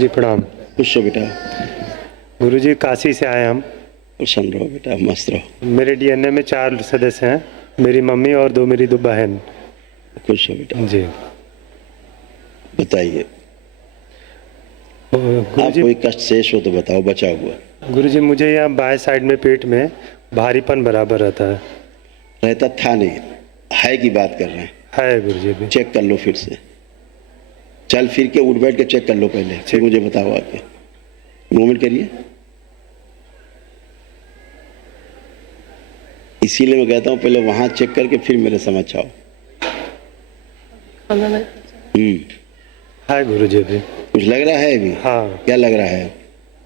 गुरुजी प्रणाम। खुश हो बेटा। गुरुजी काशी से आए हम। प्रसन्न रहो बेटा, मस्त रहो। मेरे डीएनए में 4 सदस्य हैं, मेरी मम्मी और 2 मेरी 2 बहन। खुश हो बेटा। जी बताइए, आप गुरुजी। कोई कष्ट शेष हो तो बताओ, बचा हुआ। गुरुजी मुझे यहाँ बाएं साइड में पेट में भारीपन बराबर रहता है। रहता था नहीं, है की बात कर रहे हैं। है गुरुजी भी। चेक कर लो फिर से, चल फिर के उठ बैठ के चेक कर लो पहले, फिर मुझे बताओ आके। मूवमेंट करिए। इसीलिए मैं कहता हूँ पहले वहां चेक करके फिर मेरे समझ आओ। है गुरुजी भी। कुछ लग रहा है अभी? हाँ। क्या लग रहा है?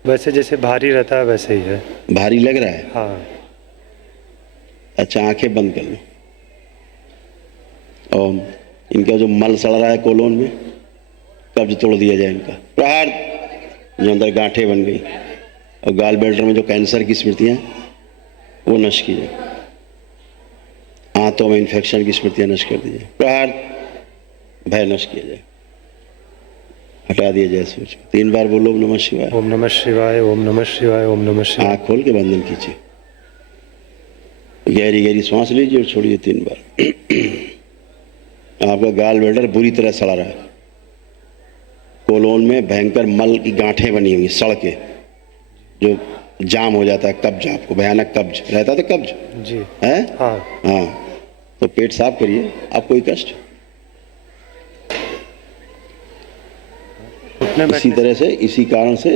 वैसे जैसे भारी रहता है वैसे ही है। भारी लग रहा है? हाँ। अच्छा, आंखें बंद कर लो। और इनका जो मल सड़ रहा है कोलोन में, कब्ज तोड़ दिया जाए इनका। प्रहार। जो अंदर गांठें बन गई और गाल बेल्टर में जो कैंसर की स्मृतियां वो नष्ट की जाए। आंतों में इन्फेक्शन की स्मृतियां नष्ट कर दी जाए। प्रहार। भय नष्ट किया जाए, हटा दिया जाए सोच। 3 बार बोलो ओम नमः शिवाय। ओम नमः शिवाय, ओम नमः शिवाय, ओम नमः शिवाय। आँख खोल के बंधन कीजिए, गहरी गहरी सांस लीजिए और छोड़िए 3 बार। आपका गाल बेल्टर बुरी तरह सड़ा रहा है, कोलोन में भयंकर मल की गांठें बनी हुई सड़ के, जो जाम हो जाता है, कब्ज। आपको भयानक कब्ज रहता था, कब्ज जी है। हाँ। हाँ, तो पेट साफ करिए। आप कोई कष्ट? इसी तरह से, इसी कारण से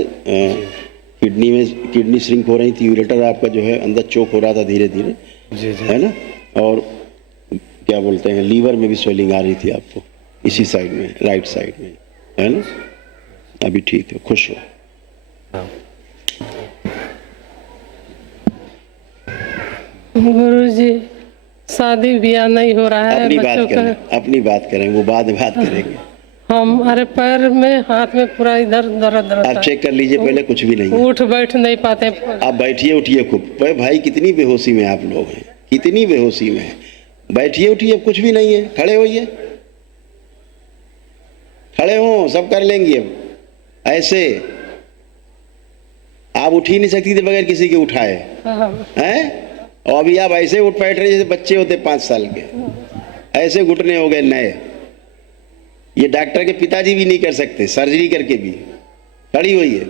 किडनी श्रिंक हो रही थी, यूरेटर आपका जो है अंदर चोक हो रहा था धीरे धीरे। जी जी। है ना। और क्या बोलते हैं, लीवर में भी स्वेलिंग आ रही थी आपको, इसी साइड में, राइट साइड में, है ना। अभी ठीक है, खुश हो। हाँ। गुरुजी, शादी ब्याह नहीं हो रहा है। अपनी बात करें, अपनी बात करें, वो बाद में बात करेंगे। हमारे पैर में, हाथ में पूरा इधर दर्द रहता है। आप चेक कर लीजिए पहले, कुछ भी नहीं है। उठ बैठ नहीं पाते। आप बैठिए उठिए खूब। भाई कितनी बेहोशी में आप लोग हैं, कितनी बेहोशी में है। बैठिए उठिए, कुछ भी नहीं है। खड़े होइए, खड़े हो, सब कर लेंगे। अब ऐसे आप उठ ही नहीं सकती थी बगैर किसी के उठाए हैं, और अभी आप ऐसे उठ बैठ रहे जैसे बच्चे होते 5 साल के। ऐसे घुटने हो गए नए। ये डॉक्टर के पिताजी भी नहीं कर सकते, सर्जरी करके भी। खड़ी हुई है,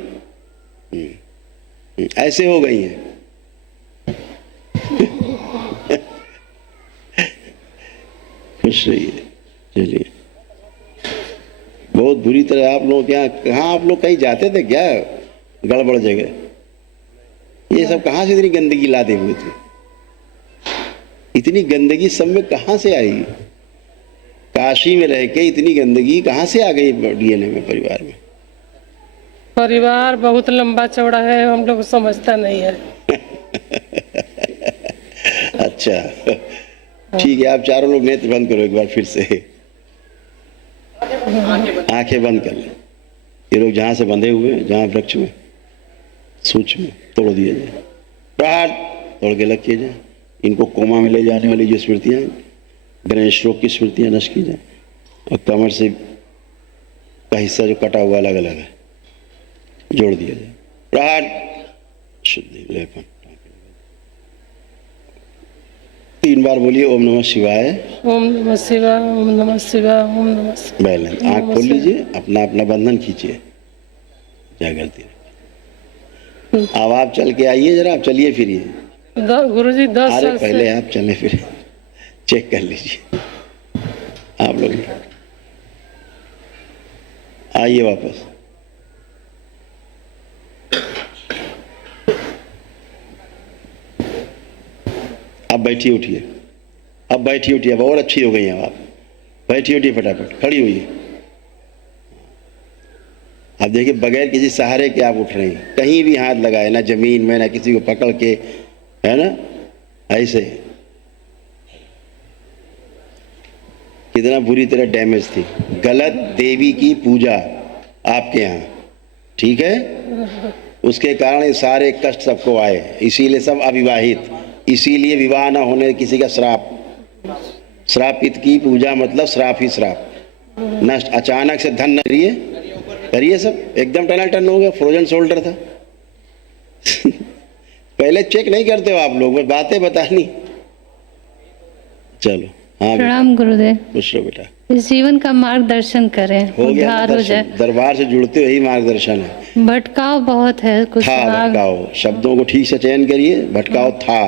ऐसे हो गई है। खुश रहिए। चलिए, बहुत बुरी तरह आप लोग क्या, कहाँ आप लोग कहीं जाते थे क्या गड़बड़ जगह? ये सब कहाँ से इतनी गंदगी लादे हुए थे? इतनी गंदगी सब में कहाँ से आई? काशी में रह के इतनी गंदगी कहाँ से आ गई डीएनए में, परिवार में? परिवार बहुत लंबा चौड़ा है, हम लोग समझता नहीं है। अच्छा, ठीक है। आप चारों लोग नेत्र बंद करो एक बार फिर से, आंखें बंद कर लें। ये लोग जहां से बंधे हुए हैं, जहां वृक्ष में, सूक्ष्म में तोड़ दिए जाए। प्रहार। तोड़ के लग किए जाए। इनको कोमा में ले जाने वाली जो स्मृतियां, ब्रेन स्ट्रोक की स्मृतियां नष्ट की जाए। और कमर से का हिस्सा जो कटा हुआ अलग अलग है, जोड़ दिया जाए। प्रहार। शुद्धि लेपन। 3 बार बोलिए ओम नमः शिवाय। ओम नमः शिवाय, ओम नमः शिवाय, ओम नमः शिवाय। बैलेंस। आँख खोल लीजिए, अपना अपना बंधन खींचिए, जागृति। अब आप चल के आइए जरा, आप चलिए फिरिए। गुरुजी 10 अरे साल पहले से आप चले फिर चेक कर लीजिए। आप लोग आइए वापस। अब बैठिए उठिए, अब बैठिए उठिए, अब और अच्छी हो गई हैं आप। बैठिए उठिए फटाफट, खड़ी हुई। अब देखिए, बगैर किसी सहारे के आप उठ रही हैं, कहीं भी हाथ लगाए ना, जमीन में ना किसी को पकड़ के, है ना। ऐसे कितना बुरी तरह डैमेज थी, गलत देवी की पूजा आपके यहाँ, ठीक है। उसके कारण ये सारे कष्ट सबको आए, इसीलिए सब अविवाहित, इसीलिए विवाह ना होने किसी का श्राप। श्रापित की पूजा मतलब श्राप ही श्राप। नष्ट। अचानक से धन न रही है, करिए सब, एकदम टनाटन हो गया, फ्रोजन शोल्डर था। पहले चेक नहीं करते हो आप लोग, बस बातें बतानी। चलो हाँ प्रणाम गुरुदेव। खुश रहो बेटा। इस जीवन का मार्गदर्शन करें, हो गया ना उद्धार हो दर्शन, जाए। दरबार से जुड़ते हो, यही मार्गदर्शन है। भटकाव बहुत है, कुछ था राग। भटकाओ, शब्दों को ठीक से चयन करिए। भटकाव था,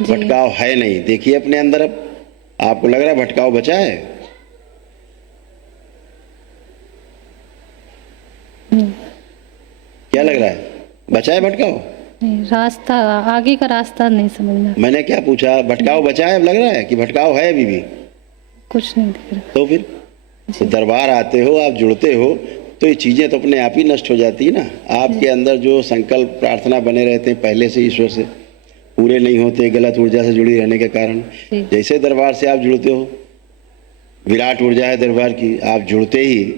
जी। भटकाव है नहीं। देखिए अपने अंदर, अब आपको लग रहा है भटकाव बचा है? क्या लग रहा है, बचा है भटकाव? नहीं, रास्ता आगे का रास्ता नहीं समझना। मैंने क्या पूछा, भटकाव बचा है? अब लग रहा है कि भटकाव है अभी भी? कुछ नहीं दिख रहा। तो फिर तो दरबार आते हो, आप जुड़ते हो, तो ये चीजें तो अपने आप ही नष्ट हो जाती है ना। आपके अंदर जो संकल्प प्रार्थना बने रहते हैं पहले से ईश्वर से, पूरे नहीं होते गलत ऊर्जा से जुड़ी रहने के कारण। जी। जैसे दरबार से आप जुड़ते हो, विराट ऊर्जा है दरबार की, आप जुड़ते ही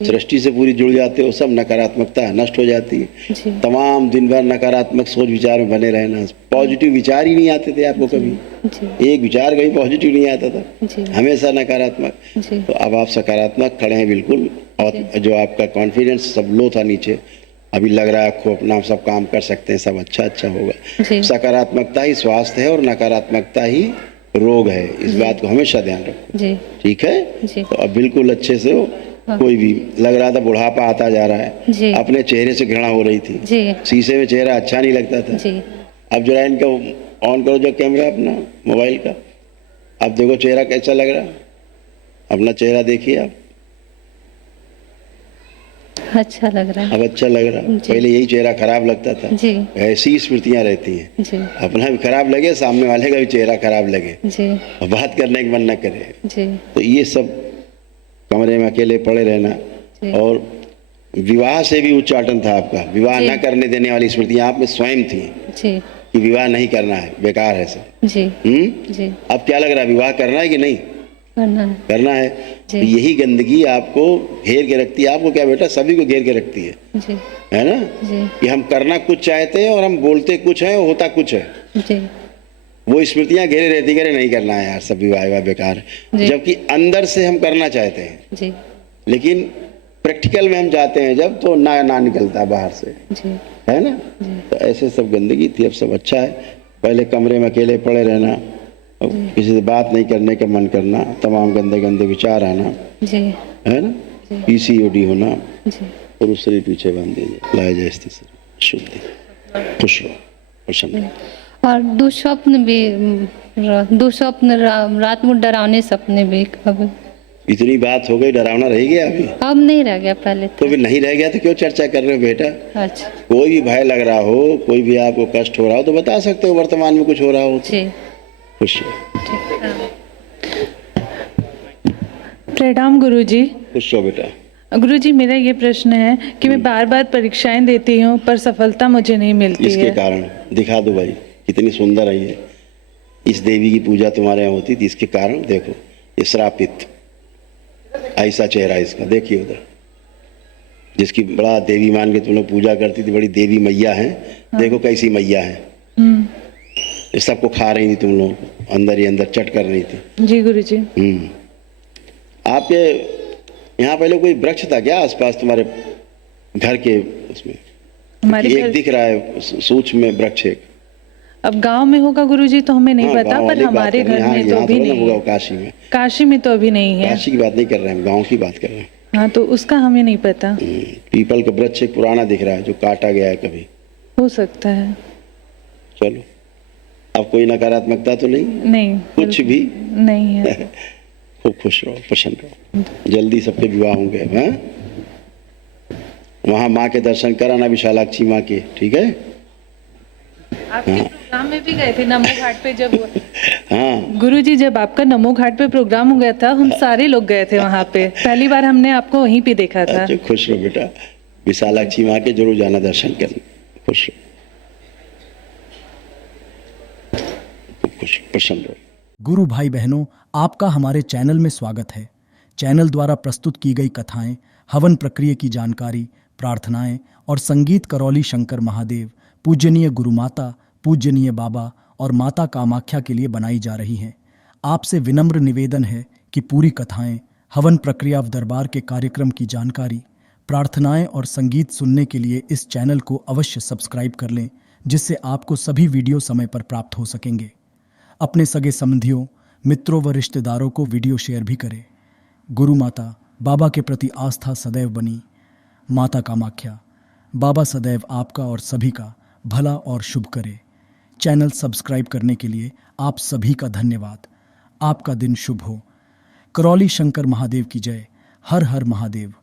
सृष्टि से पूरी जुड़ जाते हो, सब नकारात्मकता नष्ट हो जाती है। जी। तमाम दिन भर नकारात्मक सोच विचार में बने रहना, पॉजिटिव विचार ही नहीं आते थे आपको कभी। जी। एक विचार कभी पॉजिटिव नहीं आता था, जी। हमेशा नकारात्मक। जी। तो अब आप सकारात्मक खड़े हैं बिल्कुल, और जो आपका कॉन्फिडेंस सब लो था नीचे, अभी लग रहा है आपको अपना सब काम कर सकते हैं, सब अच्छा अच्छा होगा। जी। सकारात्मकता ही स्वास्थ्य है और नकारात्मकता ही रोग है, इस बात को हमेशा ध्यान रखो। जी। ठीक है? जी। तो अब बिल्कुल अच्छे से हो। कोई भी लग रहा था बुढ़ापा आता जा रहा है, जी। अपने चेहरे से घृणा हो रही थी, जी। शीशे में चेहरा अच्छा नहीं लगता था। जी। अब जरा इनका ऑन करो जो कैमरा अपना मोबाइल का, अब देखो चेहरा कैसा लग रहा है, अपना चेहरा देखिए आप, अच्छा लग रहा है। अब अच्छा लग रहा है। जी। पहले यही चेहरा खराब लगता था। जी। ऐसी स्मृतियां रहती हैं, जी। अपना भी खराब लगे, सामने वाले का भी चेहरा खराब लगे, जी। और बात करने का मन न करे। जी। तो ये सब कमरे में अकेले पड़े रहना, जी। और विवाह से भी उच्चाटन था आपका, विवाह जी। न करने देने वाली स्मृतियां आप में स्वयं थी जी। कि विवाह नहीं करना है, बेकार है सब। जी। जी। अब क्या लग रहा है, विवाह करना है कि नहीं करना है। करना है? जी। तो यही गंदगी आपको घेर के रखती है। आपको क्या बेटा, सभी को घेर के रखती जी। है ना? जी। कि हम करना कुछ चाहते हैं और हम बोलते कुछ है, होता कुछ है। जी। वो स्मृतियां घेरे रहती, करे नहीं करना है यार, सब विवाह बेकार है। जी। जबकि अंदर से हम करना चाहते हैं, जी। लेकिन प्रैक्टिकल में हम जाते हैं जब, तो ना निकलता बाहर से, जी। है ना? तो ऐसे सब गंदगी थी, अब सब अच्छा है। पहले कमरे में अकेले पड़े रहना, अब किसी से बात नहीं करने का मन करना, तमाम गंदे गंदे विचार आना, जी। है ना? PCOD होना, जी। और उस शरीर पीछे बांध दीजिए, लाया जाए स्थिति शुद्धि, खुश रहो, प्रसन्न रहो। और दुस्वप्न रात में डरावने सपने भी कभी। इतनी बात हो गई, डरावना रह गया अभी? अब नहीं रह गया, पहले तो फिर नहीं रह गया तो क्यों चर्चा कर रहे हो बेटा? अच्छा। कोई भी भय लग रहा हो, कोई भी आपको कष्ट हो रहा हो, तो बता सकते हो, वर्तमान में कुछ हो रहा हो तो। जी। खुश रहो, ठीक। प्रणाम गुरुजी। खुश रहो बेटा। गुरुजी, मेरा ये प्रश्न है कि मैं बार बार परीक्षाएं देती हूँ पर सफलता मुझे नहीं मिलती इसके है। कारण दिखा दो भाई, कितनी सुंदर है ये। इस देवी की पूजा तुम्हारे यहाँ होती थी, इसके कारण देखो, ये श्रापित ऐसा चेहरा इसका, देखिए उधर, जिसकी बड़ा देवी मान के तुम लोग पूजा करती थी, बड़ी देवी मैया है। देखो कैसी मैया है, ये सबको खा रही थी तुम लोग, अंदर ही अंदर चट कर रही थी। जी गुरुजी। आपके यहाँ पहले कोई वृक्ष था क्या आसपास तुम्हारे घर के उसमें? हमारे एक घर दिख रहा है सूक्ष्म में वृक्ष एक। अब गांव में होगा गुरुजी तो हमें नहीं हाँ, पता, गाँव पर वाली बात हमारे कर रहे घर हैं। में यहाँ तो अभी थोड़ा ना नहीं होगा, है। काशी में। काशी में तो अभी नहीं है। काशी की बात नहीं कर रहे हैं, गांव की बात कर रहे हैं। हाँ, तो उसका हमें नहीं पता। पीपल का वृक्ष एक पुराना दिख रहा है, जो काटा गया है कभी। हो सकता है। चलो, अब कोई नकारात्मकता तो नहीं, नहीं, कुछ भी नहीं है। खूब खुश रहो, प्रसन्न रहो, जल्दी सबके विवाह होंगे। हाँ, वहाँ माँ के दर्शन कराना, विशालाक्षी माँ के, ठीक है? आपके प्रोग्राम में भी गए थे नमो घाट पे जब हाँ, गुरुजी, जब आपका नमो घाट पे प्रोग्राम हो गया था, हम सारे लोग गए थे वहाँ पे। पहली बार हमने आपको वहीं पे देखा था। अच्छा, खुश रहो बेटा, विशालाक्षी माँ के जरूर जाना दर्शन करने, खुश रहो, खुश प्रसन्न रहो। गुरु भाई बहनों, आपका हमारे चैनल में स्वागत है। चैनल द्वारा प्रस्तुत की गई कथाएं, हवन प्रक्रिया की जानकारी, प्रार्थनाएं और संगीत करौली शंकर महादेव, पूजनीय गुरु माता, पूजनीय बाबा और माता कामाख्या के लिए बनाई जा रही हैं। आपसे विनम्र निवेदन है कि पूरी कथाएं, हवन प्रक्रिया व दरबार के कार्यक्रम की जानकारी, प्रार्थनाएं और संगीत सुनने के लिए इस चैनल को अवश्य सब्सक्राइब कर लें, जिससे आपको सभी वीडियो समय पर प्राप्त हो सकेंगे। अपने सगे संबंधियों, मित्रों व रिश्तेदारों को वीडियो शेयर भी करें। गुरु माता बाबा के प्रति आस्था सदैव बनी। माता कामाख्या बाबा सदैव आपका और सभी का भला और शुभ करे। चैनल सब्सक्राइब करने के लिए आप सभी का धन्यवाद। आपका दिन शुभ हो। करौली शंकर महादेव की जय। हर हर महादेव।